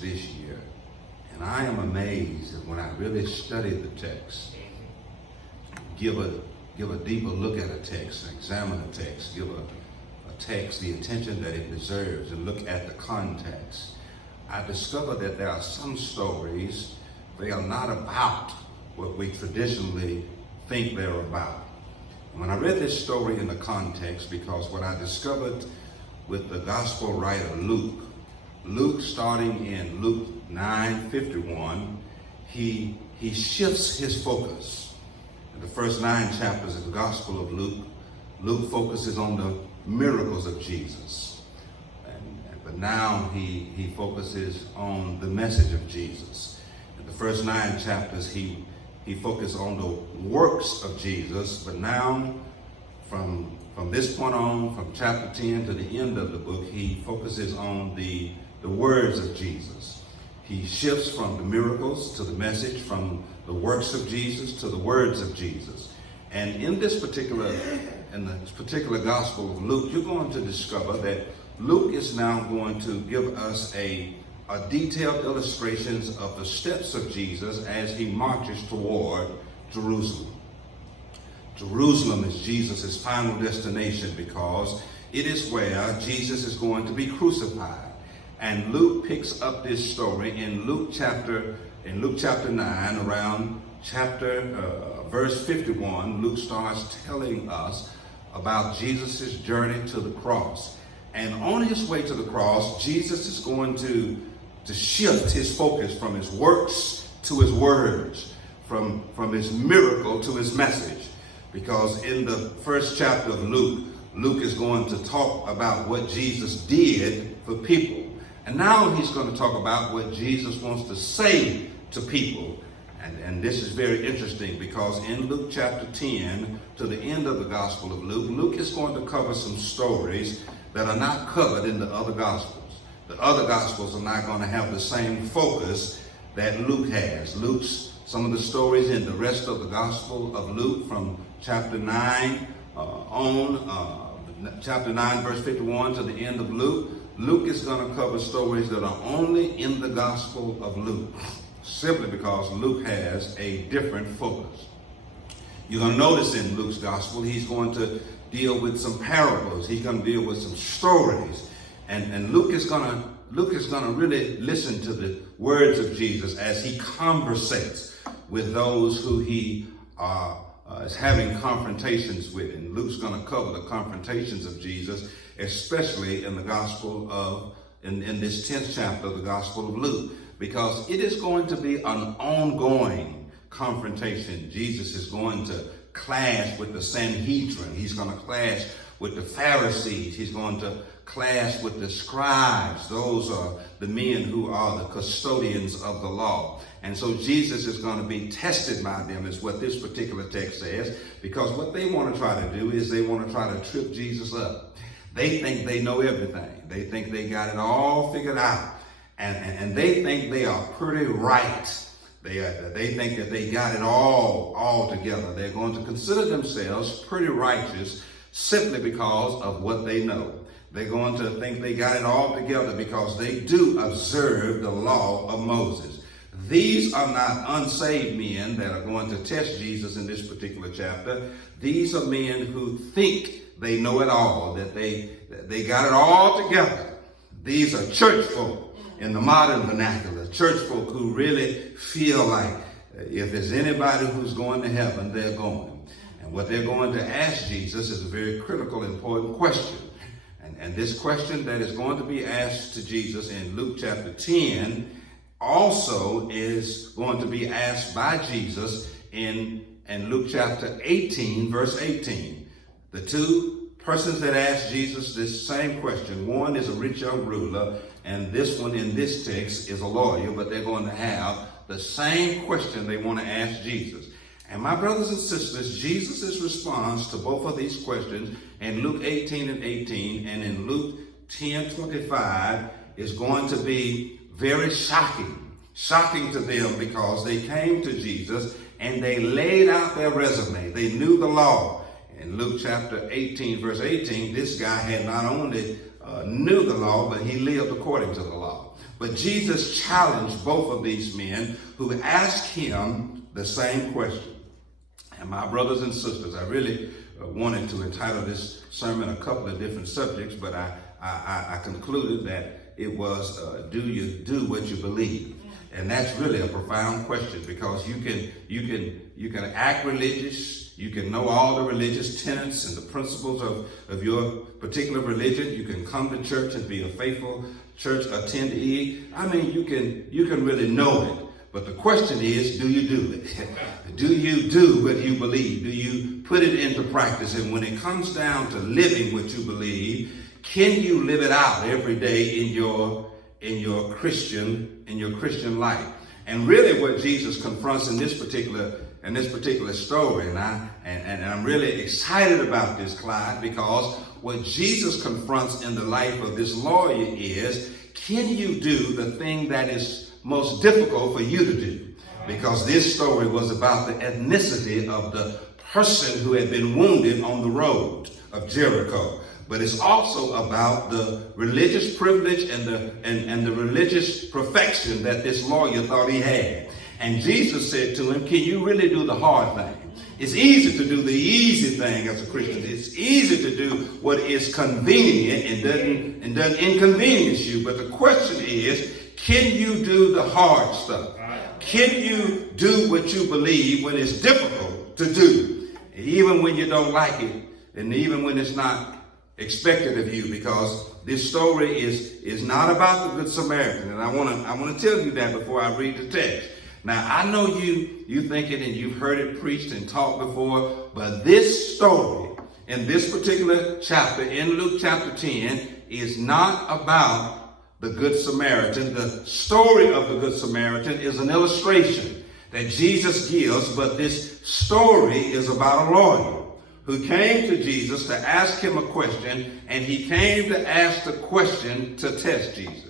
this year, and I am amazed that when I really study the text, give a deeper look at a text, examine a text, give a text the attention that it deserves, and look at the context, I discover that there are some stories, they are not about what we traditionally think they're about. When I read this story in the context, because what I discovered with the gospel writer Luke starting in Luke 9:51, he shifts his focus. In the first 9 chapters of the Gospel of Luke focuses on the miracles of Jesus. But now he focuses on the message of Jesus. In the first 9 chapters, he focused on the works of Jesus. But now, from this point on, from chapter 10 to the end of the book, he focuses on the words of Jesus. He shifts from the miracles to the message, from the works of Jesus to the words of Jesus. And in the particular Gospel of Luke, you're going to discover that Luke is now going to give us a detailed illustrations of the steps of Jesus as he marches toward Jerusalem. Jerusalem is Jesus' final destination because it is where Jesus is going to be crucified. And Luke picks up this story in Luke chapter 9, around verse 51. Luke starts telling us about Jesus' journey to the cross. And on his way to the cross, Jesus is going to shift his focus from his works to his words, from his miracle to his message. Because in the first chapter of Luke is going to talk about what Jesus did for people. And now he's going to talk about what Jesus wants to say to people. And this is very interesting because in Luke chapter 10 to the end of the Gospel of Luke is going to cover some stories that are not covered in the other Gospels. The other Gospels are not going to have the same focus that Luke has. Some of the stories in the rest of the Gospel of Luke from chapter 9 chapter 9 verse 51 to the end of Luke is going to cover stories that are only in the Gospel of Luke, simply because Luke has a different focus. You're going to notice in Luke's Gospel, he's going to deal with some parables. He's going to deal with some stories. And Luke is going to really listen to the words of Jesus as he conversates with those who he is having confrontations with. And Luke's going to cover the confrontations of Jesus, especially in the Gospel of, in this 10th chapter of the Gospel of Luke, because it is going to be an ongoing confrontation. Jesus is going to clash with the Sanhedrin. He's going to clash with the Pharisees. He's going to clash with the scribes. Those are the men who are the custodians of the law. And so Jesus is going to be tested by them, is what this particular text says, because what they want to try to do is they want to try to trip Jesus up. They think they know everything. They think they got it all figured out. And they think they are pretty right. They think that they got it all together. They're going to consider themselves pretty righteous simply because of what they know. They're going to think they got it all together because they do observe the law of Moses. These are not unsaved men that are going to test Jesus in this particular chapter. These are men who think they know it all, that they got it all together. These are church folk in the modern vernacular, church folk who really feel like if there's anybody who's going to heaven, they're going. And what they're going to ask Jesus is a very critical, important question. And this question that is going to be asked to Jesus in Luke chapter 10 also is going to be asked by Jesus in Luke chapter 18, verse 18. The two persons that asked Jesus this same question, one is a rich young ruler, and this one in this text is a lawyer, but they're going to have the same question they want to ask Jesus. And my brothers and sisters, Jesus' response to both of these questions in Luke 18 and 18 and in Luke 10:25 is going to be very shocking to them, because they came to Jesus and they laid out their resume. They knew the law. In Luke chapter 18, verse 18, this guy had not only knew the law, but he lived according to the law. But Jesus challenged both of these men who asked him the same question. And my brothers and sisters, I really wanted to entitle this sermon a couple of different subjects, but I concluded that it was, do you do what you believe? And that's really a profound question, because you can act religious, you can know all the religious tenets and the principles of your particular religion. You can come to church and be a faithful church attendee. I mean, you can really know it. But the question is, do you do it? Do you do what you believe? Do you put it into practice? And when it comes down to living what you believe, can you live it out every day in your Christian life? And really, what Jesus confronts in this particular story, and I'm really excited about this, Clyde, because what Jesus confronts in the life of this lawyer is, can you do the thing that is most difficult for you to do? Because this story was about the ethnicity of the person who had been wounded on the road of Jericho. But it's also about the religious privilege and the religious perfection that this lawyer thought he had. And Jesus said to him, can you really do the hard thing? It's easy to do the easy thing as a Christian. It's easy to do what is convenient and doesn't inconvenience you. But the question is, can you do the hard stuff? Can you do what you believe when it's difficult to do? Even when you don't like it, and even when it's not expected of you, because this story is not about the Good Samaritan. And I want to tell you that before I read the text. Now, I know you think it and you've heard it preached and taught before, but this story in this particular chapter, in Luke chapter 10, is not about the Good Samaritan. The story of the Good Samaritan is an illustration that Jesus gives, but this story is about a lawyer who came to Jesus to ask him a question, and he came to ask the question to test Jesus.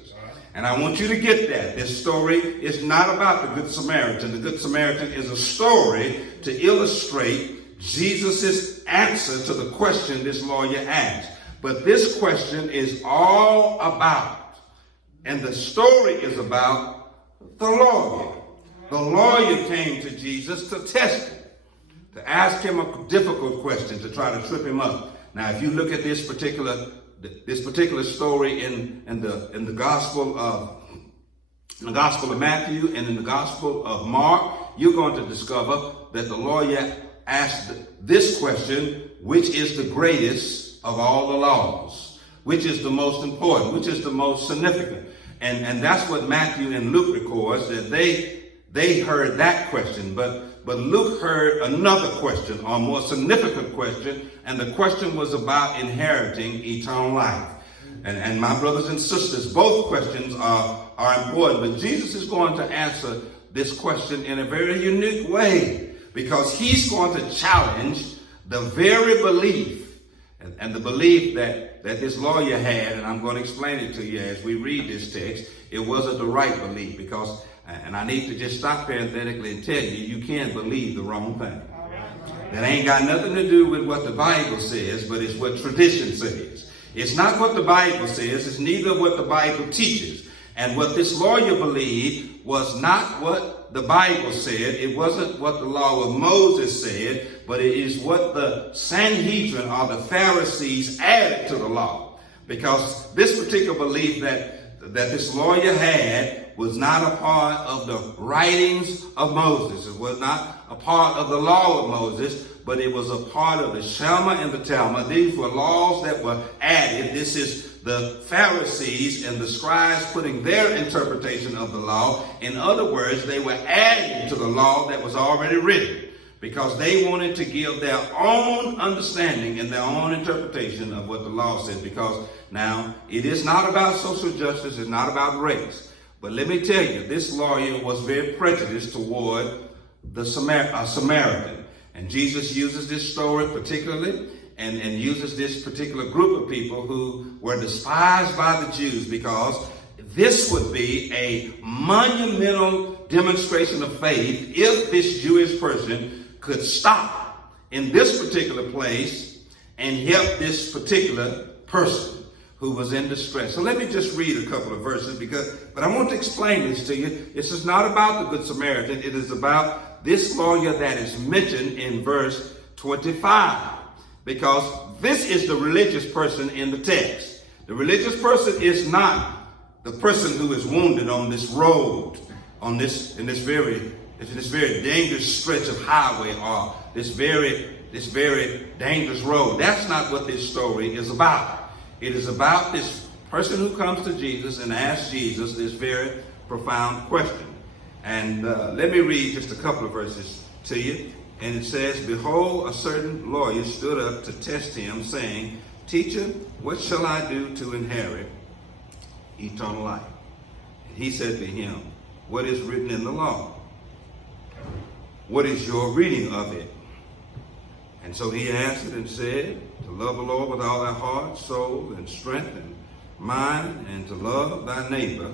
And I want you to get that. This story is not about the Good Samaritan. The Good Samaritan is a story to illustrate Jesus' answer to the question this lawyer asked. But this question is all about, and the story is about, the lawyer. The lawyer came to Jesus to test him, to ask him a difficult question, to try to trip him up. Now, if you look at this particular story in the Gospel of Matthew and in the Gospel of Mark, you're going to discover that the lawyer asked this question: which is the greatest of all the laws? Which is the most important? Which is the most significant? And that's what Matthew and Luke records, that they heard that question, but Luke heard another question, or a more significant question, and the question was about inheriting eternal life. And my brothers and sisters, both questions are important, but Jesus is going to answer this question in a very unique way, because he's going to challenge the very belief and the belief that this lawyer had, and I'm going to explain it to you as we read this text. It wasn't the right belief, because, and I need to just stop parenthetically and tell you can't believe the wrong thing. That ain't got nothing to do with what the Bible says, but it's what tradition says. It's not what the Bible says. It's neither what the Bible teaches. And what this lawyer believed was not what the Bible said. It wasn't what the law of Moses said, but it is what the Sanhedrin, or the Pharisees, added to the law. Because this particular belief that this lawyer had was not a part of the writings of Moses. It was not a part of the law of Moses, but it was a part of the Shema and the Talmud. These were laws that were added. This is the Pharisees and the scribes putting their interpretation of the law. In other words, they were adding to the law that was already written, because they wanted to give their own understanding and their own interpretation of what the law said. Because now, it is not about social justice, it's not about race. But let me tell you, this lawyer was very prejudiced toward the Samaritan. And Jesus uses this story particularly, and uses this particular group of people who were despised by the Jews, because this would be a monumental demonstration of faith if this Jewish person could stop in this particular place and help this particular person who was in distress. So let me just read a couple of verses but I want to explain this to you. This is not about the Good Samaritan. It is about this lawyer that is mentioned in verse 25, because this is the religious person in the text. The religious person is not the person who is wounded on this road, in this very dangerous stretch of highway, or this very dangerous road. That's not what this story is about. It is about this person who comes to Jesus and asks Jesus this very profound question. And let me read just a couple of verses to you. And it says, "Behold, a certain lawyer stood up to test him, saying, Teacher, what shall I do to inherit eternal life? And he said to him, What is written in the law? What is your reading of it? And so he answered and said, To love the Lord with all thy heart, soul, and strength, and mind, and to love thy neighbor.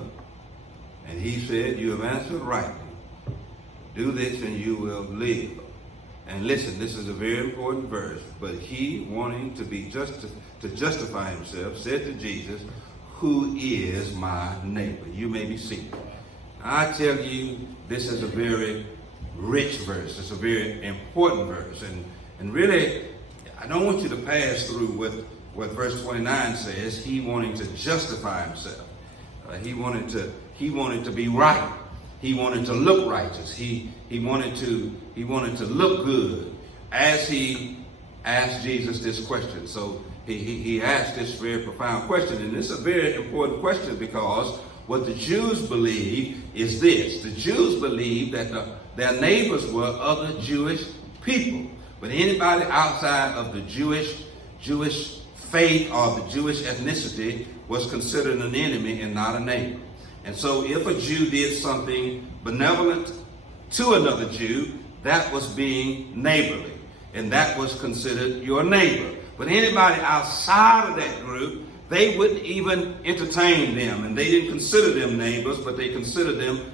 And he said, You have answered rightly. Do this and you will live." And listen, this is a very important verse. "But he, wanting to justify himself, said to Jesus, Who is my neighbor?" You may be seated. I tell you, this is a very rich verse. It's a very important verse. And really, I don't want you to pass through what verse 29 says. He wanting to justify himself. He wanted to be right. He wanted to look righteous. He wanted to look good as he asked Jesus this question. So he asked this very profound question, and this is a very important question, because what the Jews believe is this. The Jews believe that their neighbors were other Jewish people. But anybody outside of the Jewish faith or the Jewish ethnicity was considered an enemy and not a neighbor. And so if a Jew did something benevolent to another Jew, that was being neighborly, and that was considered your neighbor. But anybody outside of that group, they wouldn't even entertain them, and they didn't consider them neighbors, but they considered them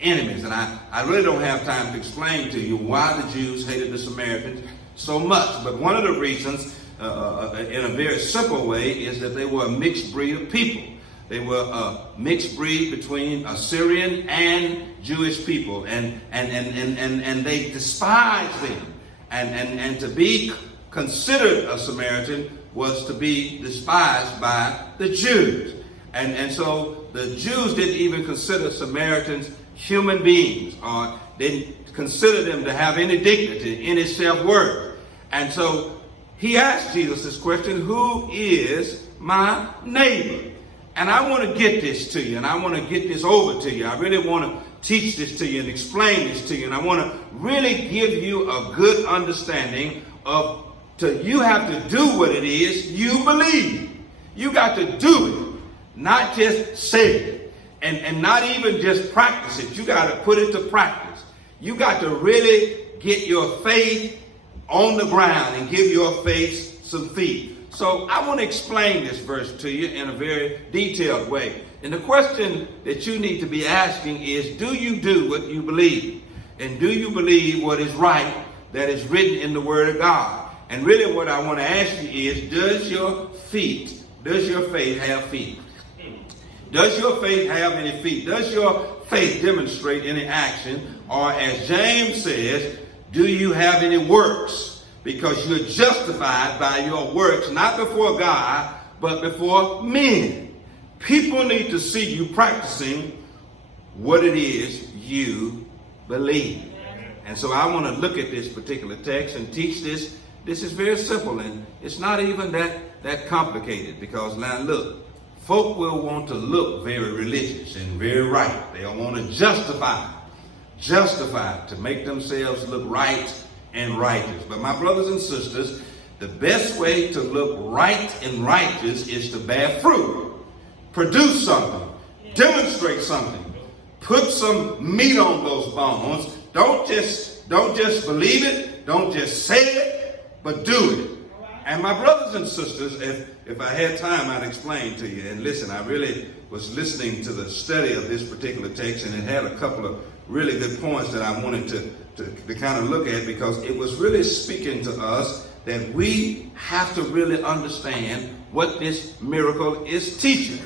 enemies. And I really don't have time to explain to you why the Jews hated the Samaritans so much. But one of the reasons, in a very simple way, is that they were a mixed breed of people. They were a mixed breed between Assyrian and Jewish people, and they despised them. And to be considered a Samaritan was to be despised by the Jews. And so the Jews didn't even consider Samaritans human beings, or didn't consider them to have any dignity, any self-worth. And so he asked Jesus this question, "Who is my neighbor?" And I want to get this to you, and I want to get this over to you. I really want to teach this to you and explain this to you, and I want to really give you a good understanding of you have to do what it is you believe. You got to do it, not just say it. And not even just practice it. You got to put it to practice. You got to really get your faith on the ground and give your faith some feet. So I want to explain this verse to you in a very detailed way. And the question that you need to be asking is, do you do what you believe? And do you believe what is right that is written in the Word of God? And really what I want to ask you is, does your faith have feet? Does your faith have any feet? Does your faith demonstrate any action? Or as James says, do you have any works? Because you're justified by your works, not before God, but before men. People need to see you practicing what it is you believe. And so I want to look at this particular text and teach this. This is very simple, and it's not even that complicated, because now look, folk will want to look very religious and very right. They'll want to justify to make themselves look right and righteous. But my brothers and sisters, the best way to look right and righteous is to bear fruit. Produce something. Demonstrate something. Put some meat on those bones. Don't just believe it. Don't just say it, but do it. And my brothers and sisters, if I had time, I'd explain to you. And listen, I really was listening to the study of this particular text, and it had a couple of really good points that I wanted to kind of look at, because it was really speaking to us that we have to really understand what this miracle is teaching.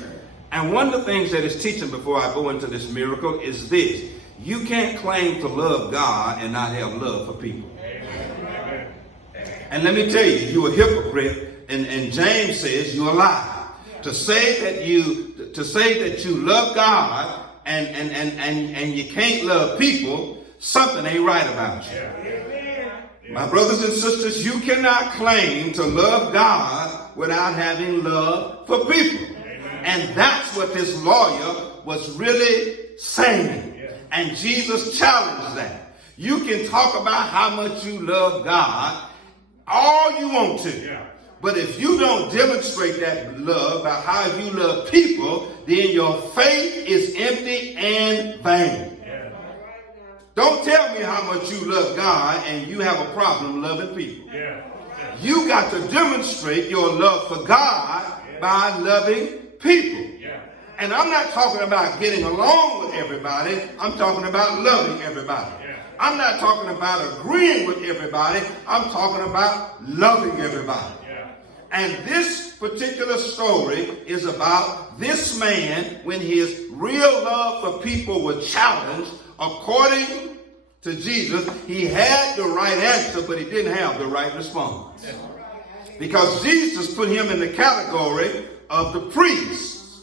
And one of the things that it's teaching before I go into this miracle is this. You can't claim to love God and not have love for people. And let me tell you, you're a hypocrite, and James says you're a liar. To say that you love God and you can't love people, something ain't right about you. My brothers and sisters, you cannot claim to love God without having love for people. And that's what this lawyer was really saying. And Jesus challenged that. You can talk about how much you love God all you want to. But if you don't demonstrate that love by how you love people, then your faith is empty and vain. Don't tell me how much you love God and you have a problem loving people. You got to demonstrate your love for God by loving people. And I'm not talking about getting along with everybody. I'm talking about loving everybody. I'm not talking about agreeing with everybody. I'm talking about loving everybody. And this particular story is about this man when his real love for people was challenged. According to Jesus, he had the right answer, but he didn't have the right response. Because Jesus put him in the category of the priests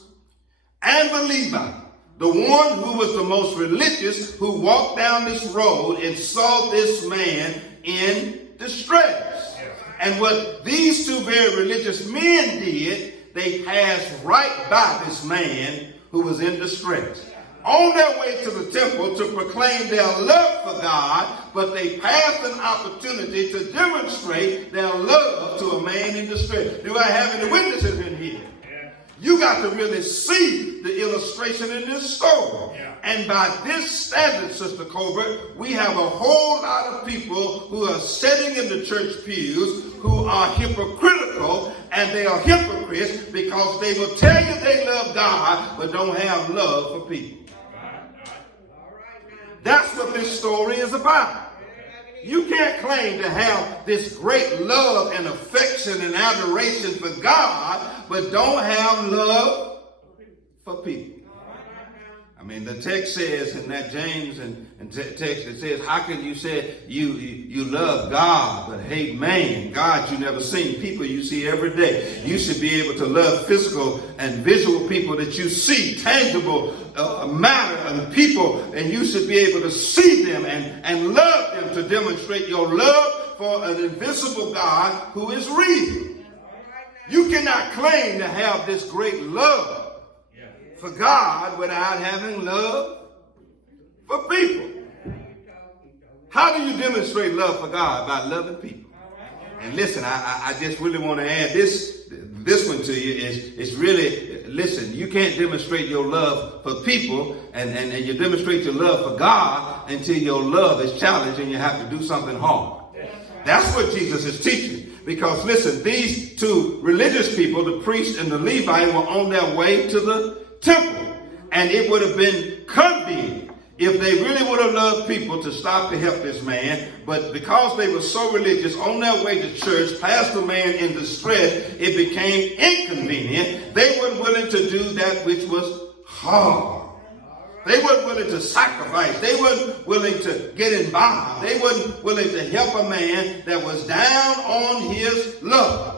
and the Levite, the one who was the most religious, who walked down this road and saw this man in distress. And what these two very religious men did, they passed right by this man who was in distress. On their way to the temple to proclaim their love for God, but they passed an opportunity to demonstrate their love to a man in distress. Do I have any witnesses in here? You got to really see the illustration in this story. And by this standard, Sister Colbert, we have a whole lot of people who are sitting in the church pews who are hypocritical, and they are hypocrites because they will tell you they love God but don't have love for people. That's what this story is about. You can't claim to have this great love and affection and adoration for God, but don't have love for people. I mean, the text says in that James and text, it says, how can you say you love God but hate man? God you never seen, people you see every day. You should be able to love physical and visual people that you see, tangible matter and people, and you should be able to see them and love them to demonstrate your love for an invisible God who is real. You cannot claim to have this great love for God without having love for people. How do you demonstrate love for God? By loving people. And listen, I just really want to add this one to you. It's really, listen, you can't demonstrate your love for people and you demonstrate your love for God until your love is challenged and you have to do something hard. That's what Jesus is teaching. Because listen, these two religious people, the priest and the Levite, were on their way to the temple. And it would have been convenient if they really would have loved people to stop to help this man. But because they were so religious, on their way to church, past the man in distress, it became inconvenient. They weren't willing to do that which was hard. They weren't willing to sacrifice. They weren't willing to get involved. They weren't willing to help a man that was down on his luck.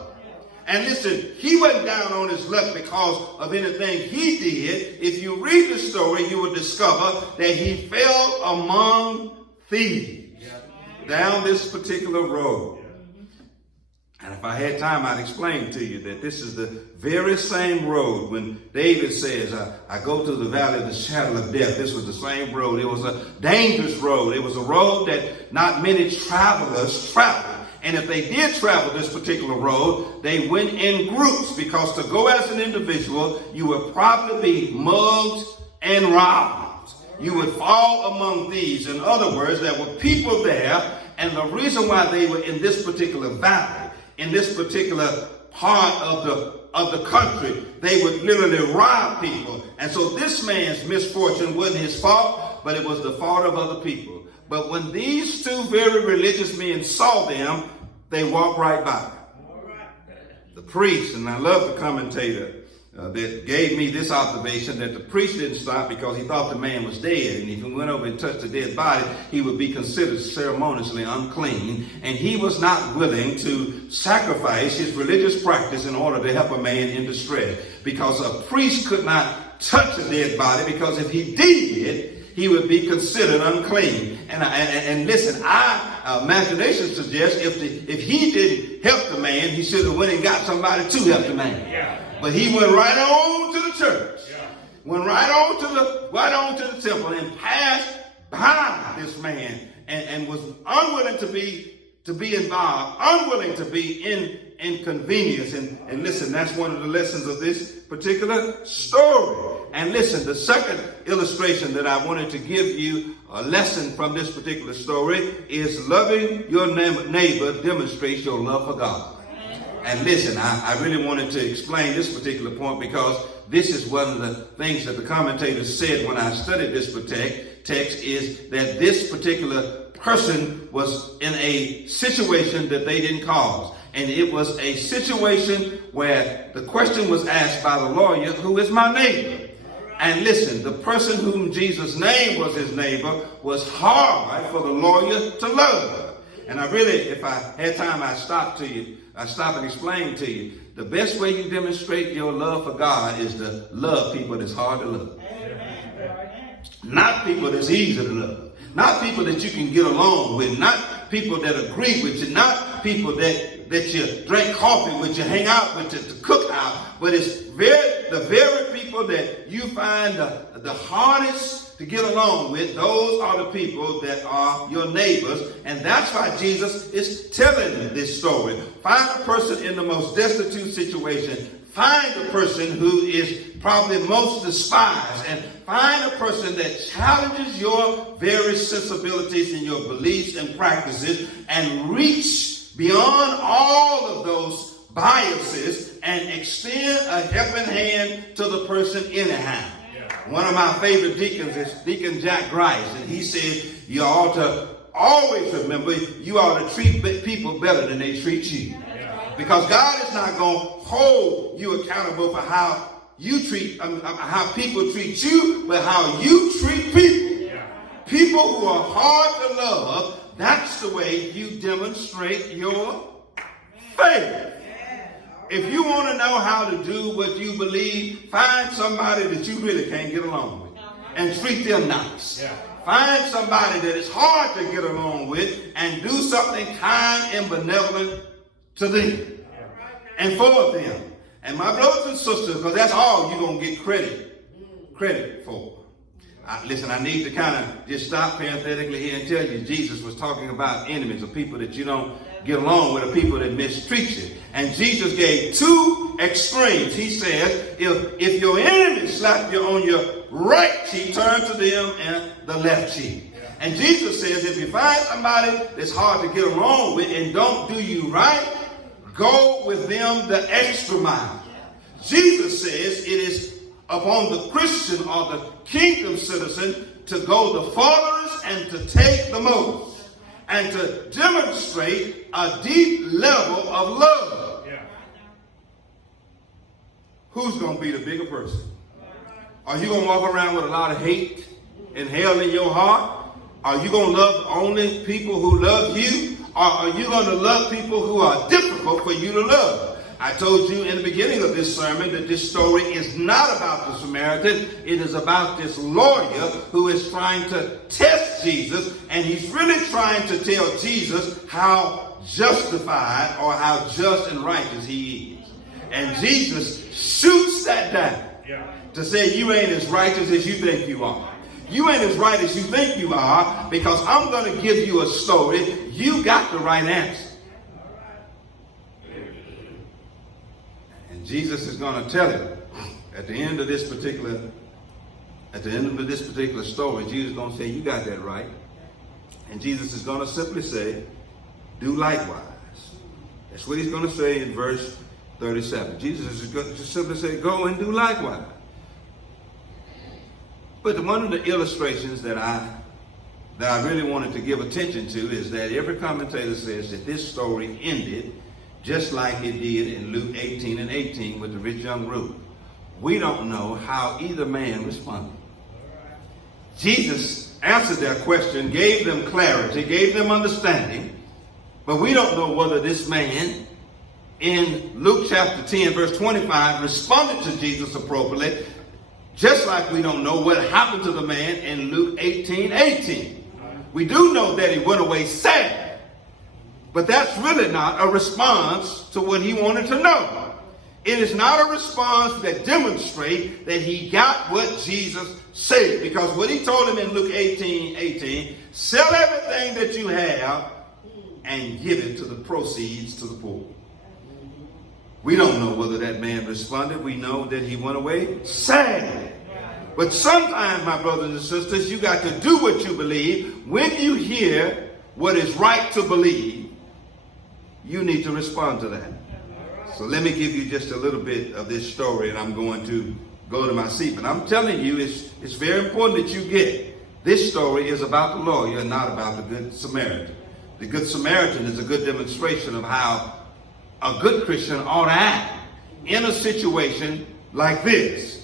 And listen, he wasn't down on his luck because of anything he did. If you read the story, you will discover that he fell among thieves down this particular road. And if I had time, I'd explain to you that this is the very same road when David says, I go to the valley of the shadow of death. This was the same road. It was a dangerous road. It was a road that not many travelers traveled. And if they did travel this particular road, they went in groups, because to go as an individual, you would probably be mugged and robbed. You would fall among thieves. In other words, there were people there, and the reason why they were in this particular valley, in this particular part of the country, they would literally rob people. And so this man's misfortune wasn't his fault, but it was the fault of other people. But when these two very religious men saw them, they walked right by them. the priest, and I love the commentator that gave me this observation, that the priest didn't stop because he thought the man was dead, and if he went over and touched the dead body, he would be considered ceremoniously unclean, and he was not willing to sacrifice his religious practice in order to help a man in distress, because a priest could not touch a dead body, because if he did, he would be considered unclean. And listen, our imagination suggests if he didn't help the man, he should have went and got somebody to help the man. Yeah. But he went right on to the church, Yeah. went right on to the temple, and passed by this man, and was unwilling to be involved, unwilling to be inconvenienced. And listen, that's one of the lessons of this particular story. And listen, the second illustration that I wanted to give you a lesson from this particular story is loving your neighbor demonstrates your love for God. And listen, I really wanted to explain this particular point because this is one of the things that the commentators said when I studied this text, is that this particular person was in a situation that they didn't cause. And it was a situation where the question was asked by the lawyer, who is my neighbor? And listen, the person whom Jesus' name was his neighbor was hard for the lawyer to love. And I really, if I had time, I'd stop and explain to you. The best way you demonstrate your love for God is to love people that's hard to love. Not people that's easy to love. Not people that you can get along with. Not people that agree with you. Not people that you drink coffee with, you hang out with, to cook out. But it's the very people that you find the hardest to get along with, those are the people that are your neighbors. And that's why Jesus is telling this story. Find a person in the most destitute situation. Find a person who is probably most despised, and find a person that challenges your very sensibilities and your beliefs and practices, and reach beyond all of those biases and extend a helping hand to the person anyhow. One of my favorite deacons is Deacon Jack Grice, and he said you ought to always remember you ought to treat people better than they treat you. Because God is not going to hold you accountable for how you treat, how people treat you, but how you treat people. Yeah. People who are hard to love, that's the way you demonstrate your faith. If you want to know how to do what you believe, find somebody that you really can't get along with and treat them nice. Yeah. Find somebody that is hard to get along with and do something kind and benevolent to them and for them. And my brothers and sisters, because that's all you're going to get credit for. Listen, I need to kind of just stop parenthetically here and tell you Jesus was talking about enemies, or people that you don't get along with, or people that mistreat you. And Jesus gave two extremes. He says, if your enemy slap you on your right cheek, turn to them and the left cheek. And Jesus says, if you find somebody that's hard to get along with and don't do you right, go with them the extra mile. Jesus says it is upon the Christian or the kingdom citizen to go the farthest and to take the most, and to demonstrate a deep level of love. Yeah. Who's going to be the bigger person? Are you going to walk around with a lot of hate and hell in your heart? Are you going to love only people who love you? Or are you going to love people who are difficult for you to love? I told you in the beginning of this sermon that this story is not about the Samaritan. It is about this lawyer who is trying to test Jesus, and he's really trying to tell Jesus how justified or how just and righteous he is. And Jesus shoots that down to say you ain't as righteous as you think you are. You ain't as right as you think you are, because I'm going to give you a story. You got the right answer. And Jesus is going to tell him at the end of this particular story, Jesus is going to say, you got that right. And Jesus is going to simply say, do likewise. That's what he's going to say in verse 37. Jesus is going to simply say, go and do likewise. But one of the illustrations that I really wanted to give attention to is that every commentator says that this story ended just like it did in Luke 18:18 with the rich young ruler. We don't know how either man responded. Jesus answered their question, gave them clarity, gave them understanding, but we don't know whether this man in Luke chapter 10 verse 25 responded to Jesus appropriately, just like we don't know what happened to the man in Luke 18:18. We do know that he went away sad, but that's really not a response to what he wanted to know. It is not a response that demonstrates that he got what Jesus said, because what he told him in Luke 18:18, sell everything that you have and give it to the proceeds to the poor. We don't know whether that man responded. We know that he went away sad. But sometimes, my brothers and sisters, you got to do what you believe. When you hear what is right to believe, you need to respond to that. So let me give you just a little bit of this story, and I'm going to go to my seat. But I'm telling you, it's very important that you get. This story is about the lawyer and not about the Good Samaritan. The Good Samaritan is a good demonstration of how a good Christian ought to act in a situation like this.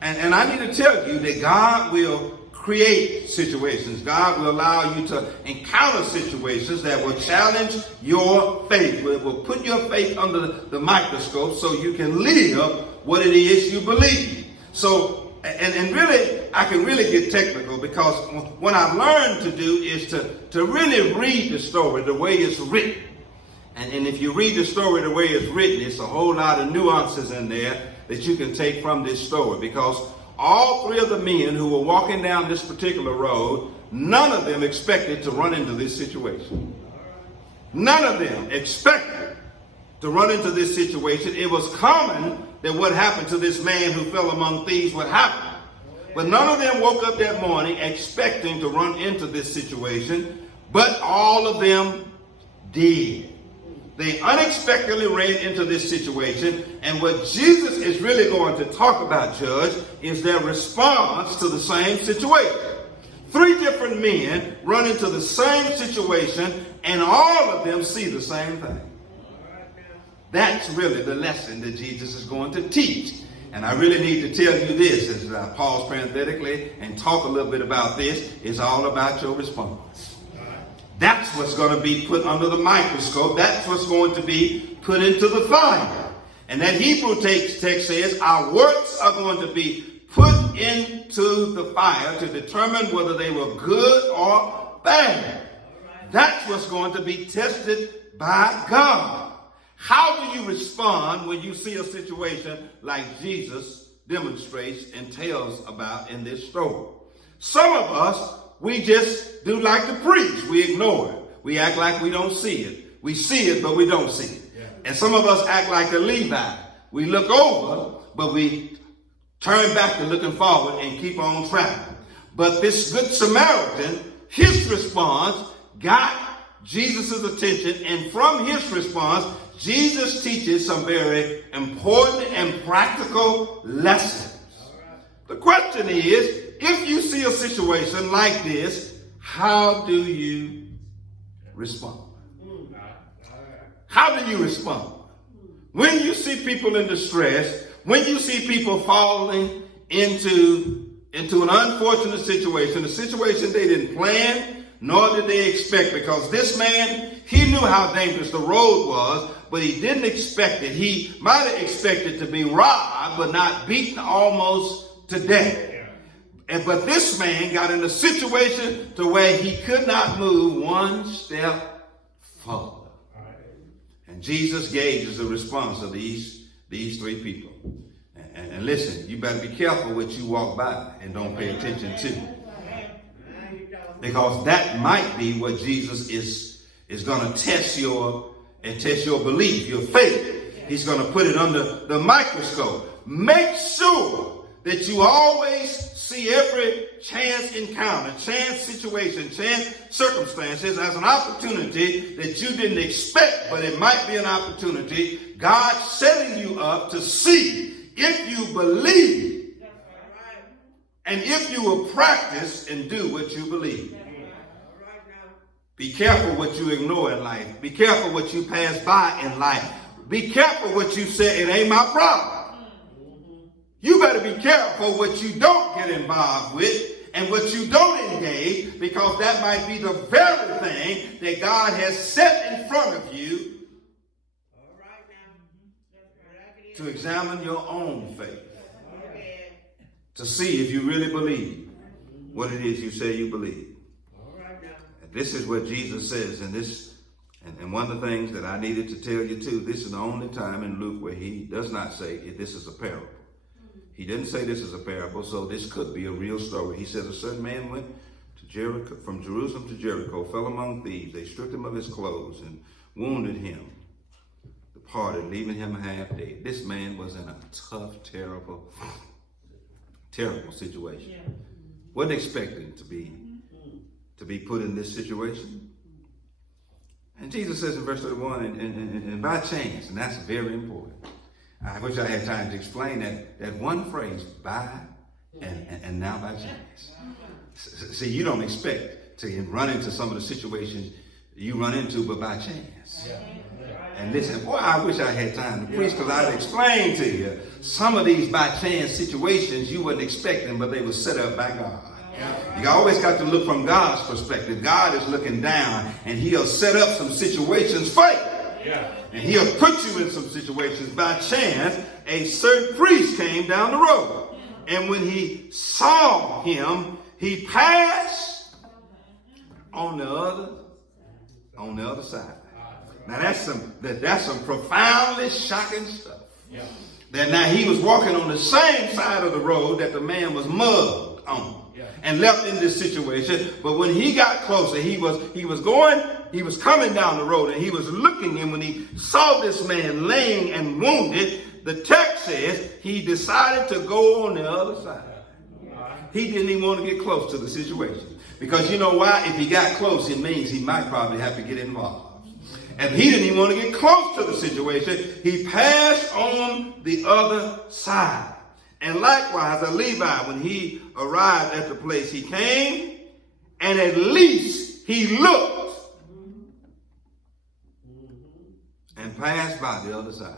And I need to tell you that God will create situations. God will allow you to encounter situations that will challenge your faith. It will put your faith under the microscope so you can live what it is you believe. So, and really, I can really get technical, because what I've learned to do is to really read the story the way it's written. And if you read the story the way it's written, it's a whole lot of nuances in there that you can take from this story, because all three of the men who were walking down this particular road, none of them expected to run into this situation. None of them expected to run into this situation. It was common that what happened to this man who fell among thieves would happen. But none of them woke up that morning expecting to run into this situation, but all of them did. They unexpectedly ran into this situation, and what Jesus is really going to talk about, Judge, is their response to the same situation. Three different men run into the same situation, and all of them see the same thing. That's really the lesson that Jesus is going to teach. And I really need to tell you this, as I pause parenthetically and talk a little bit about this. It's all about your response. That's what's going to be put under the microscope. That's what's going to be put into the fire. And that Hebrew text says our works are going to be put into the fire to determine whether they were good or bad. That's what's going to be tested by God. How do you respond when you see a situation like Jesus demonstrates and tells about in this story? Some of us, we just do like the priest. We ignore it. We act like we don't see it. We see it, but we don't see it. Yeah. And some of us act like the Levi. We look over, but we turn back to looking forward and keep on traveling. But this Good Samaritan, his response got Jesus' attention, and from his response, Jesus teaches some very important and practical lessons. The question is, if you see a situation like this, how do you respond? How do you respond? When you see people in distress, when you see people falling into an unfortunate situation, a situation they didn't plan, nor did they expect, because this man, he knew how dangerous the road was, but he didn't expect it. He might have expected to be robbed, but not beaten almost to death. But this man got in a situation to where he could not move one step forward. And Jesus gauges the response of these three people. And listen, you better be careful what you walk by and don't pay attention to. Because that might be what Jesus is going to test your belief, your faith. He's going to put it under the microscope. Make sure that you always see every chance encounter, chance situation, chance circumstances as an opportunity that you didn't expect, but it might be an opportunity God setting you up to see if you believe and if you will practice and do what you believe. Be careful what you ignore in life. Be careful what you pass by in life. be careful what you say. It ain't my problem. You better be careful what you don't get involved with and what you don't engage, because that might be the very thing that God has set in front of you to examine your own faith, to see if you really believe what it is you say you believe. And this is what Jesus says, and one of the things that I needed to tell you too, this is the only time in Luke where he does not say this is a parable. He didn't say this is a parable, so this could be a real story. He says a certain man went to Jericho, from Jerusalem to Jericho, fell among thieves. They stripped him of his clothes and wounded him, departed, leaving him half dead. This man was in a tough, terrible situation. Yeah. Wasn't expecting to be put in this situation. And Jesus says in verse 31, and by chance, and that's very important. I wish I had time to explain that one phrase, by and now by chance. See, you don't expect to run into some of the situations you run into, but by chance. Yeah. And listen, boy, I wish I had time to preach, because I'd explain to you some of these by chance situations you wasn't expecting, but they were set up by God. You always got to look from God's perspective. God is looking down, and he'll set up some situations for you. Yeah. And he'll put you in some situations. By chance, a certain priest came down the road. And when he saw him, he passed on the other side. Now that's some profoundly shocking stuff. Yeah. That now he was walking on the same side of the road that the man was mugged on. Yeah. And left in this situation. But when he got closer, he was coming down the road, and he was looking, and when he saw this man laying and wounded, the text says he decided to go on the other side. He didn't even want to get close to the situation, because you know why? If he got close, it means he might probably have to get involved. And he didn't even want to get close to the situation. He passed on the other side. And likewise, a Levite, when he arrived at the place, he came, and at least he looked and passed by the other side.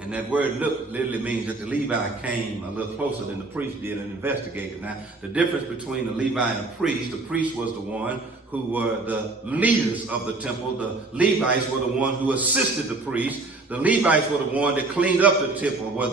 And that word look literally means that the Levite came a little closer than the priest did and investigated. Now, the difference between the Levite and the priest was the one who were the leaders of the temple. The Levites were the one who assisted the priest. The Levites were the one that cleaned up the temple, were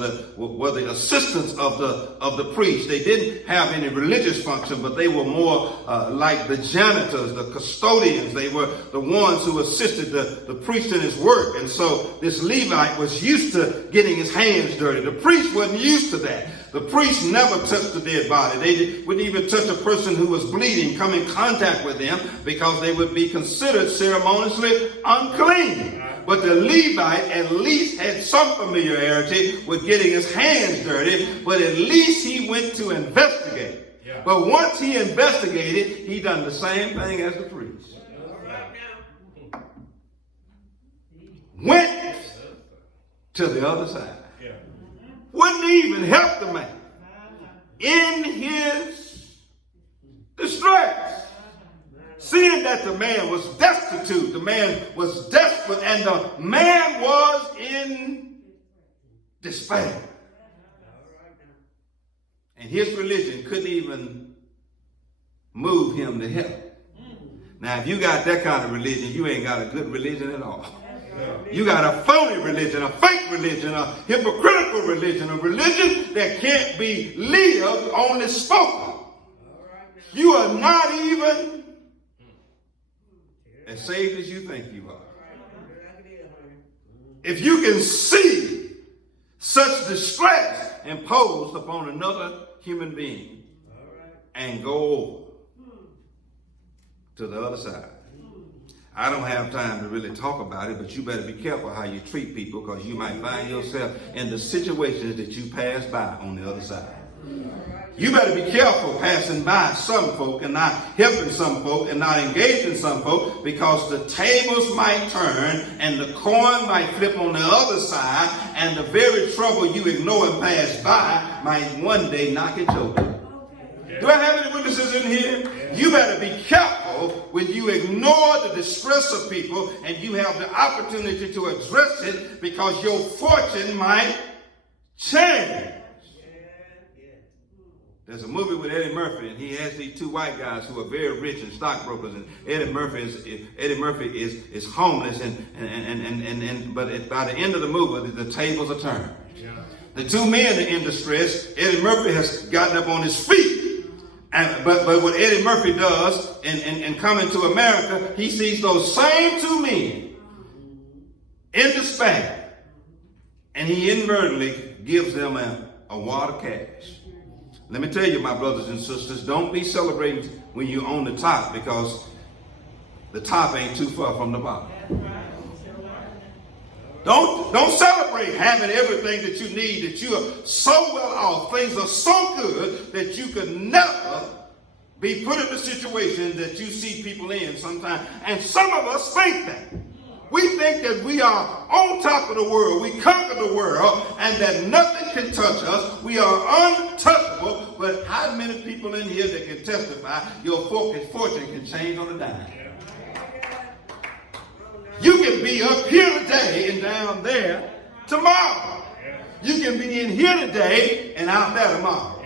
the assistants of the priest. They didn't have any religious function, but they were more like the janitors, the custodians. They were the ones who assisted the priest in his work. And so this Levite was used to getting his hands dirty. The priest wasn't used to that. The priest never touched the dead body. They wouldn't even touch a person who was bleeding, come in contact with them, because they would be considered ceremoniously unclean. But the Levite at least had some familiarity with getting his hands dirty, but at least he went to investigate. Yeah. But once he investigated, he done the same thing as the priest. Went to the other side. Yeah. Wouldn't even help the man in his distress. Seeing that the man was destitute, the man was desperate, and the man was in despair. And his religion couldn't even move him to help. Now, if you got that kind of religion, you ain't got a good religion at all. You got a phony religion, a fake religion, a hypocritical religion, a religion that can't be lived, only spoken. You are not even as saved as you think you are. If you can see such distress imposed upon another human being and go over to the other side. I don't have time to really talk about it, but you better be careful how you treat people, because you might find yourself in the situations that you pass by on the other side. You better be careful passing by some folk and not helping some folk and not engaging some folk, because the tables might turn and the coin might flip on the other side, and the very trouble you ignore and pass by might one day knock it over. Do I have any witnesses in here? You better be careful when you ignore the distress of people and you have the opportunity to address it, because your fortune might change. There's a movie with Eddie Murphy, and he has these two white guys who are very rich and stockbrokers, and Eddie Murphy is homeless, but by the end of the movie, the tables are turned. Yeah. The two men are in distress. Eddie Murphy has gotten up on his feet, but what Eddie Murphy does in coming to America, he sees those same two men in despair, and he inadvertently gives them a wad of cash. Let me tell you, my brothers and sisters, don't be celebrating when you're on the top, because the top ain't too far from the bottom. Don't celebrate having everything that you need, that you are so well off. Things are so good that you could never be put in the situation that you see people in sometimes. And some of us think that. We think that we are on top of the world. We conquer the world and that nothing can touch us. We are untouchable. But how many people in here that can testify your fortune can change on a dime? You can be up here today and down there tomorrow. You can be in here today and out there tomorrow.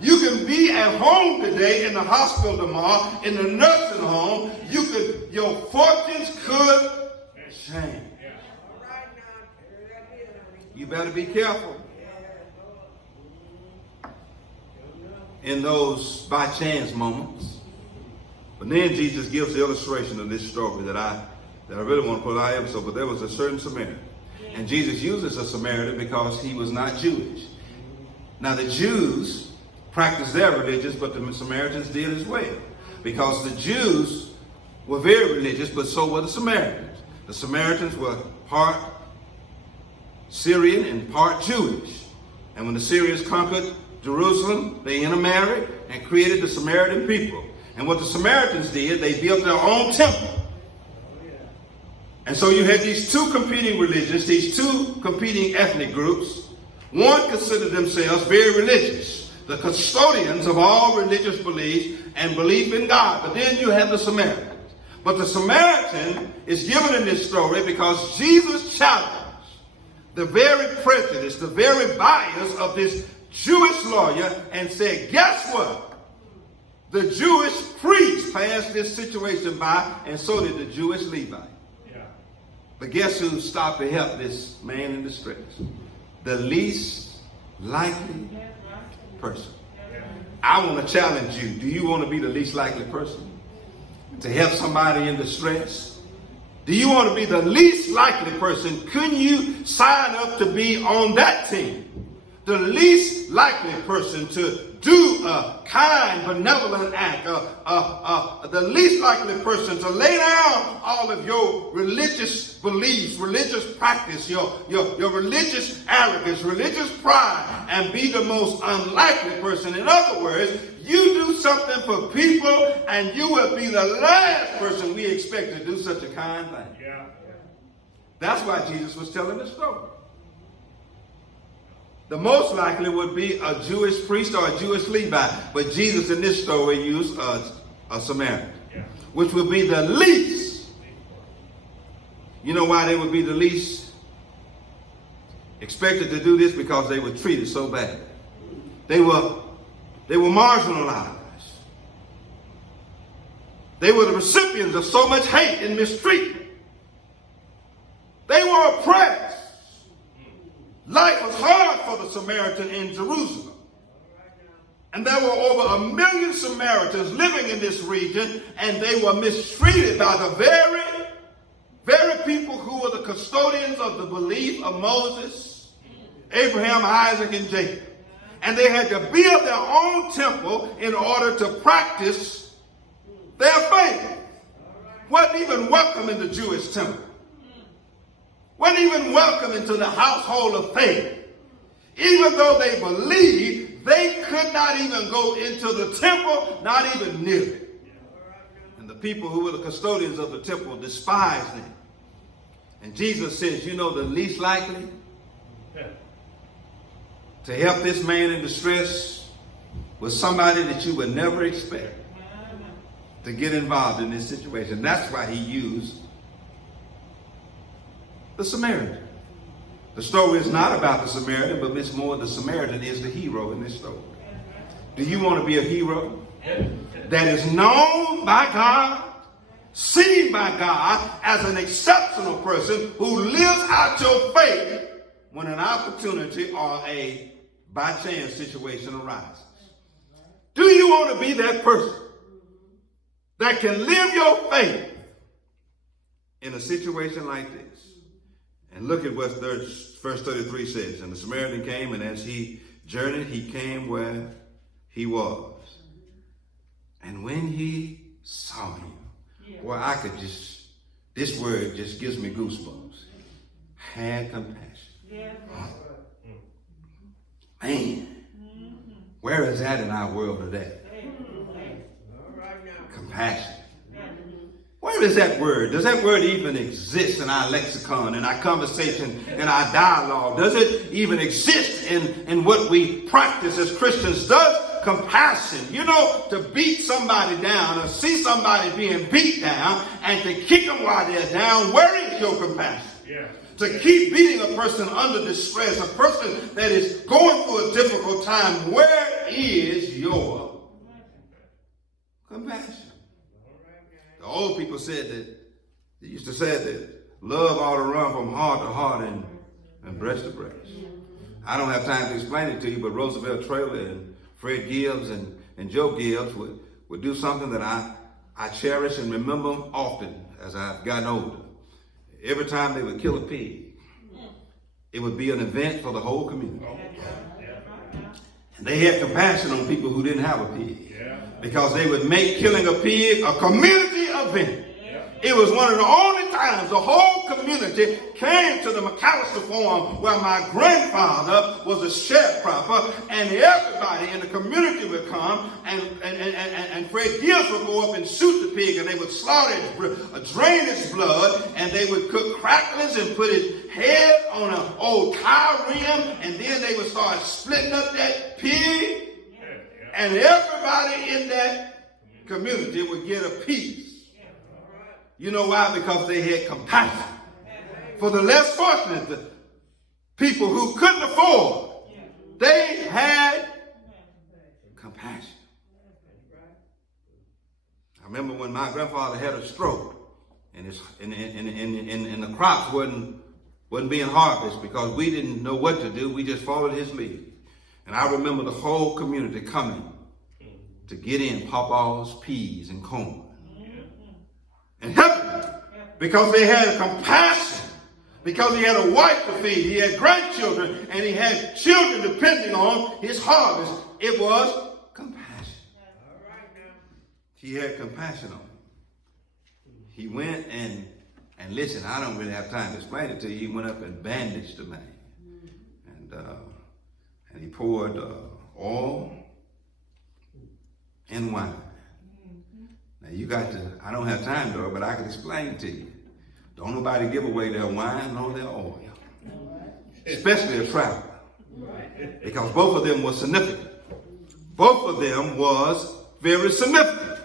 You can be at home today, in the hospital tomorrow, in the nursing home. Your fortunes could change. You better be careful in those by chance moments. But then Jesus gives the illustration of this story that I really want to put our episode. But there was a certain Samaritan, and Jesus uses a Samaritan because he was not Jewish. Now the Jews practiced their religion, but the Samaritans did as well, because the Jews were very religious, but so were the Samaritans. The Samaritans were part Syrian and part Jewish. And when the Syrians conquered Jerusalem, they intermarried and created the Samaritan people. And what the Samaritans did, they built their own temple. And so you had these two competing religions, these two competing ethnic groups. One considered themselves very religious, the custodians of all religious beliefs and belief in God. But then you have the Samaritans. But the Samaritan is given in this story because Jesus challenged the very prejudice, the very bias of this Jewish lawyer, and said, guess what? The Jewish priest passed this situation by, and so did the Jewish Levite. Yeah. But guess who stopped to help this man in distress? The least likely person. I want to challenge you. Do you want to be the least likely person to help somebody in distress? Do you want to be the least likely person? Couldn't you sign up to be on that team? The least likely person to do a kind, benevolent act. The least likely person to lay down all of your religious beliefs, religious practice, your religious arrogance, religious pride, and be the most unlikely person. In other words, you do something for people and you will be the last person we expect to do such a kind thing. Yeah. That's why Jesus was telling the story. The most likely would be a Jewish priest or a Jewish Levite. But Jesus in this story used a Samaritan, which would be the least. You know why they would be the least expected to do this? Because they were treated so bad. They were marginalized. They were the recipients of so much hate and mistreatment. They were oppressed. Life was hard for the Samaritan in Jerusalem. And there were over 1 million Samaritans living in this region, and they were mistreated by the very people who were the custodians of the belief of Moses, Abraham, Isaac, and Jacob. And they had to build their own temple in order to practice their faith. Wasn't even welcome in the Jewish temple. Wasn't even welcome into the household of faith. Even though they believed, they could not even go into the temple, not even near it. And the people who were the custodians of the temple despised them. And Jesus says, you know, the least likely to help this man in distress was somebody that you would never expect to get involved in this situation. That's why he used the Samaritan. The story is not about the Samaritan, but it's more the Samaritan is the hero in this story. Do you want to be a hero that is known by God, seen by God as an exceptional person who lives out your faith when an opportunity or a by chance situation arises? Do you want to be that person that can live your faith in a situation like this? And look at what verse 33 says. And the Samaritan came, and as he journeyed, he came where he was. And when he saw him, well, I could just, this word just gives me goosebumps. Had compassion. Man, where is that in our world today? Compassion. Where is that word? Does that word even exist in our lexicon, in our conversation, in our dialogue? Does it even exist in what we practice as Christians? Does compassion, you know, to beat somebody down or see somebody being beat down and to kick them while they're down, where is your compassion? Yeah. To keep beating a person under distress, a person that is going through a difficult time, where is your compassion? The old people said that, they used to say that love ought to run from heart to heart and breast to breast. I don't have time to explain it to you, but Roosevelt Traylor and Fred Gibbs and Joe Gibbs would do something that I cherish and remember often as I've gotten older. Every time they would kill a pig, it would be an event for the whole community. And they had compassion on people who didn't have a pig, because they would make killing a pig a community event. It was one of the only times the whole community came to the McAllister Farm where my grandfather was a sharecropper, and everybody in the community would come, and Fred Gibbs would go up and shoot the pig, and they would slaughter it, drain its blood, and they would cook cracklings and put its head on an old cow rim, and then they would start splitting up that pig, and everybody in that community would get a piece. You know why? Because they had compassion for the less fortunate, the people who couldn't afford. They had compassion. I remember when my grandfather had a stroke, and the crops wasn't being harvested because we didn't know what to do. We just followed his lead. And I remember the whole community coming to get in pawpaws, peas, and corn. And helping him because they had compassion, because he had a wife to feed, he had grandchildren, and he had children depending on his harvest. It was compassion. He had compassion on him. He went and listen, I don't really have time to explain it to you. He went up and bandaged the man. And he poured oil and wine. Now you got to, I don't have time though, but I can explain to you. Don't nobody give away their wine nor their oil. Especially a traveler. Because both of them were significant. Both of them was very significant.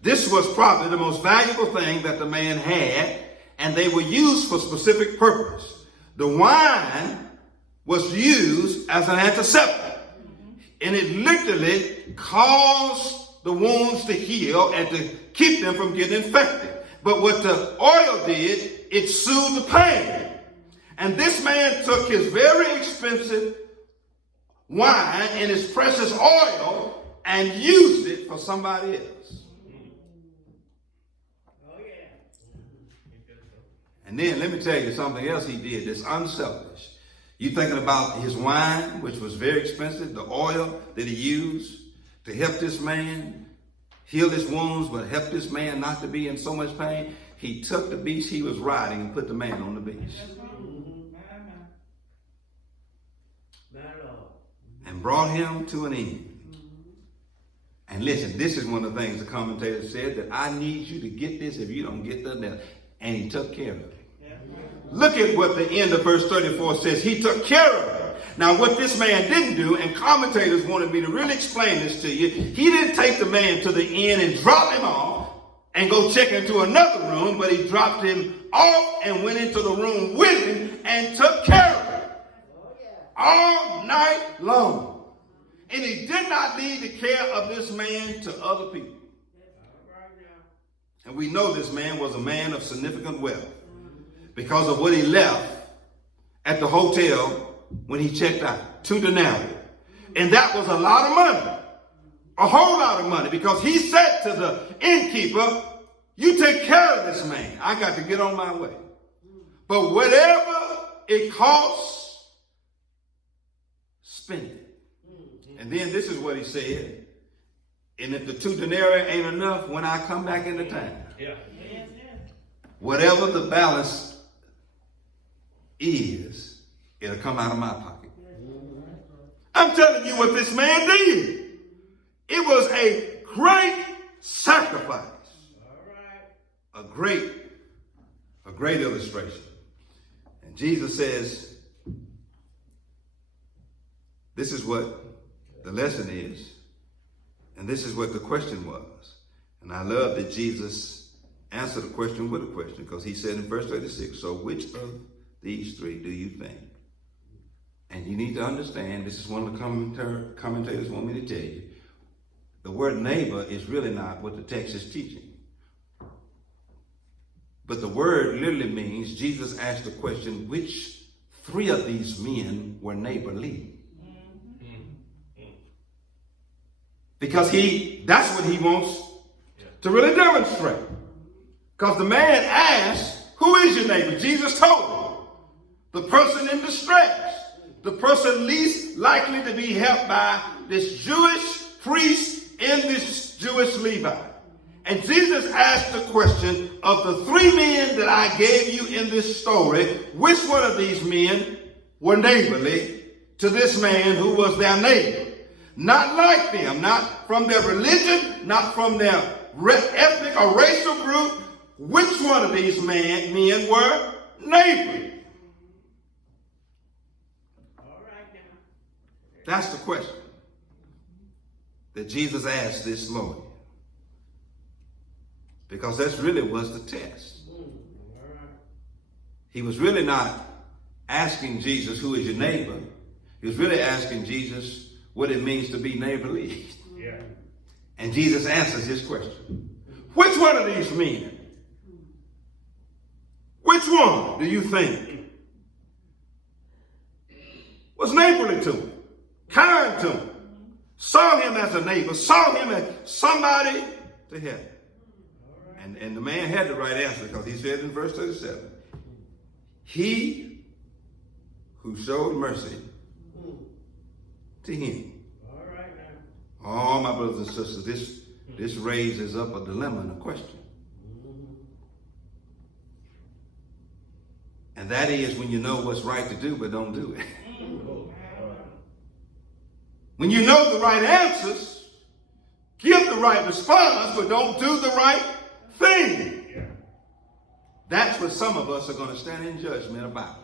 This was probably the most valuable thing that the man had, and they were used for specific purpose. The wine was used as an antiseptic, and it literally caused the wounds to heal and to keep them from getting infected. But what the oil did, it soothed the pain. And this man took his very expensive wine and his precious oil and used it for somebody else. And then let me tell you something else he did that's unselfish. You thinking about his wine, which was very expensive, the oil that he used to help this man heal his wounds, but help this man not to be in so much pain. He took the beast he was riding and put the man on the beast. And brought him to an inn. And listen, this is one of the things the commentator said, that I need you to get this if you don't get that. And he took care of it. Look at what the end of verse 34 says. He took care of it. Now, what this man didn't do, and commentators wanted me to really explain this to you, he didn't take the man to the inn and drop him off and go check into another room, but he dropped him off and went into the room with him and took care of him all night long. And he did not leave the care of this man to other people. And we know this man was a man of significant wealth because of what he left at the hotel when he checked out, 2 denarii. And that was a lot of money, a whole lot of money, because he said to the innkeeper, you take care of this man. I got to get on my way. But whatever it costs, spend it. And then this is what he said. And if the 2 denarii ain't enough, when I come back into town, whatever the balance is, it'll come out of my pocket. I'm telling you what this man did. It was a great sacrifice. A great illustration. And Jesus says, this is what the lesson is. And this is what the question was. And I love that Jesus answered the question with a question, because he said in verse 36, so which of these 3 do you think? And you need to understand, this is one of the commentators want me to tell you, the word neighbor is really not what the text is teaching. But the word literally means, Jesus asked the question, which 3 of these men were neighborly? Because that's what he wants to really demonstrate. Because the man asked, who is your neighbor? Jesus told him, the person in distress, the person least likely to be helped by this Jewish priest and this Jewish Levite. And Jesus asked the question, of the 3 men that I gave you in this story, which one of these men were neighborly to this man who was their neighbor? Not like them, not from their religion, not from their ethnic or racial group. Which one of these men were neighborly? That's the question that Jesus asked this morning. Because that's really was the test. He was really not asking Jesus, who is your neighbor? He was really asking Jesus what it means to be neighborly. Yeah. And Jesus answers his question. Which one of these men? Which one do you think was neighborly to him? Kind to him? Saw him as a neighbor, saw him as somebody to help. And the man had the right answer, because he said in verse 37, he who showed mercy to him. Oh, my brothers and sisters, this raises up a dilemma and a question. And that is when you know what's right to do, but don't do it. When you know the right answers, give the right response, but don't do the right thing. That's what some of us are going to stand in judgment about.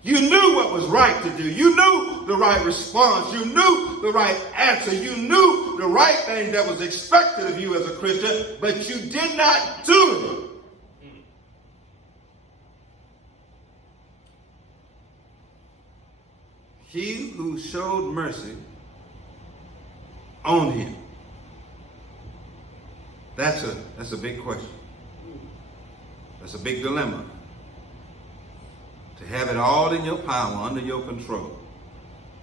You knew what was right to do. You knew the right response. You knew the right answer. You knew the right thing that was expected of you as a Christian, but you did not do it. He who showed mercy on him. That's a big question. That's a big dilemma. To have it all in your power, under your control,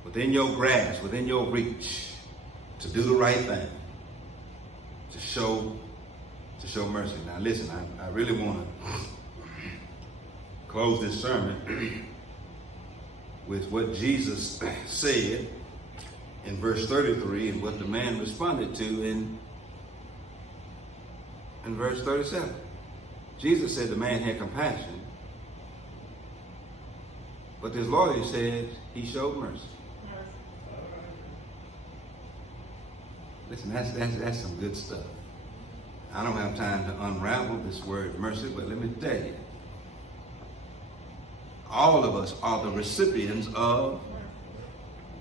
within your grasp, within your reach, to do the right thing, to show mercy. Now listen, I really want to close this sermon with what Jesus said in verse 33 and what the man responded to in verse 37. Jesus said the man had compassion, but this lawyer said he showed mercy. Listen, that's some good stuff. I don't have time to unravel this word mercy, but let me tell you, all of us are the recipients of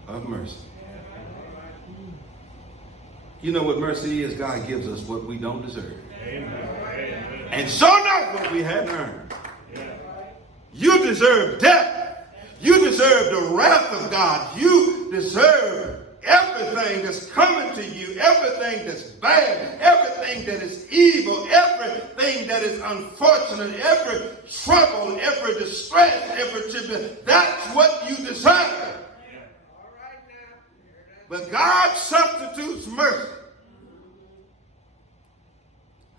of mercy. You know what mercy is? God gives us what we don't deserve. Amen. And so not what we hadn't earned. You deserve death. You deserve the wrath of God. You deserve everything that's coming to you, everything that's bad, everything that is evil, everything that is unfortunate, every trouble, every distress, every tribulation. That's what you deserve. But God substitutes mercy.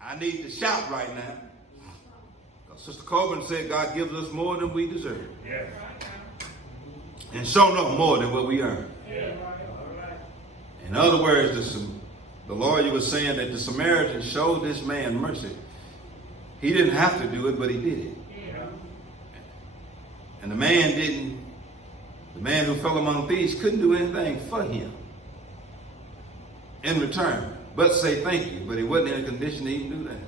I need to shout right now. Sister Coburn said God gives us more than we deserve. Yes. And so no more than what we earn. Yes. In other words, the lawyer was saying that the Samaritan showed this man mercy. He didn't have to do it, but he did it. Yeah. And the man who fell among thieves couldn't do anything for him in return, but say thank you. But he wasn't in a condition to even do that.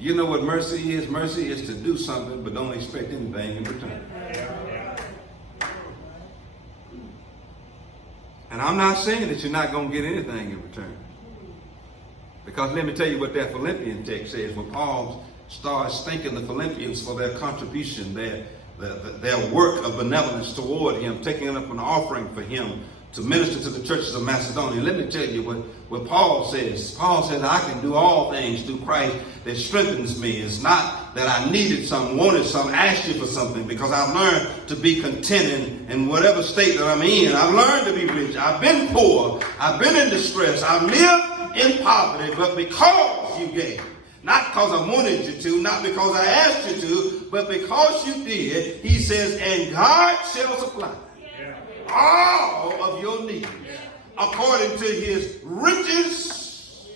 You know what mercy is? Mercy is to do something, but don't expect anything in return. And I'm not saying that you're not going to get anything in return. Because let me tell you what that Philippian text says. When Paul starts thanking the Philippians for their contribution, their work of benevolence toward him, taking up an offering for him to minister to the churches of Macedonia. Let me tell you what Paul says. Paul says, I can do all things through Christ that strengthens me. It's not that I needed something, wanted something, asked you for something, because I've learned to be content in whatever state that I'm in. I've learned to be rich. I've been poor. I've been in distress. I've lived in poverty, but because you gave. Not because I wanted you to, not because I asked you to, but because you did. He says, and God shall supply all of your needs according to his riches.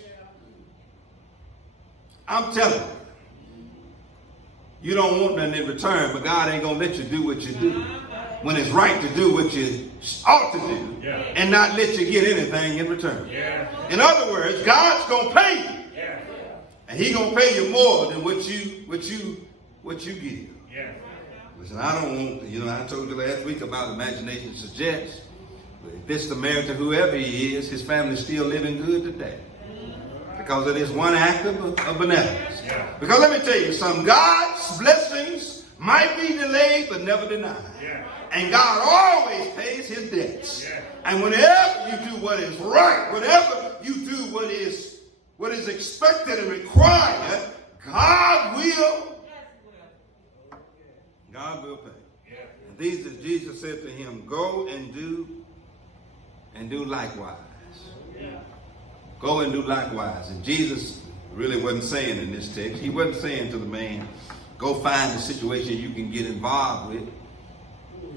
I'm telling you, you don't want nothing in return, but God ain't going to let you do what you do when it's right to do what you ought to do and not let you get anything in return. In other words, God's going to pay you, and he's going to pay you more than what you give. Listen, I don't want, I told you last week about imagination suggests. If this Samaritan, whoever he is, his family's still living good today. Because of this one act of benevolence. Because let me tell you something, God's blessings might be delayed but never denied. And God always pays his debts. And whenever you do what is right, whenever you do what is expected and required, God will pay. And Jesus said to him, go and do likewise. Go and do likewise. And Jesus really wasn't saying in this text, he wasn't saying to the man, go find a situation you can get involved with.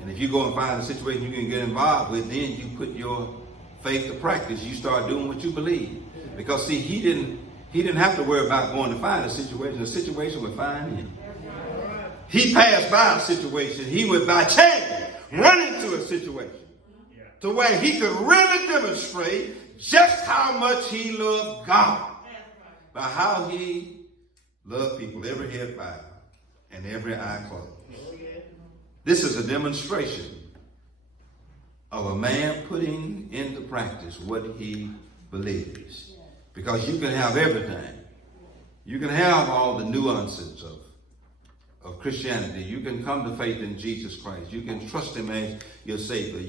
And if you go and find a situation you can get involved with, then you put your faith to practice. You start doing what you believe. Because see, he didn't have to worry about going to find a situation. The situation would find him. He passed by a situation. He would by chance run into a situation to where he could really demonstrate just how much he loved God by how he loved people, every head bowed and every eye closed. This is a demonstration of a man putting into practice what he believes. Because you can have everything. You can have all the nuances of Christianity. You can come to faith in Jesus Christ. You can trust him as your Savior.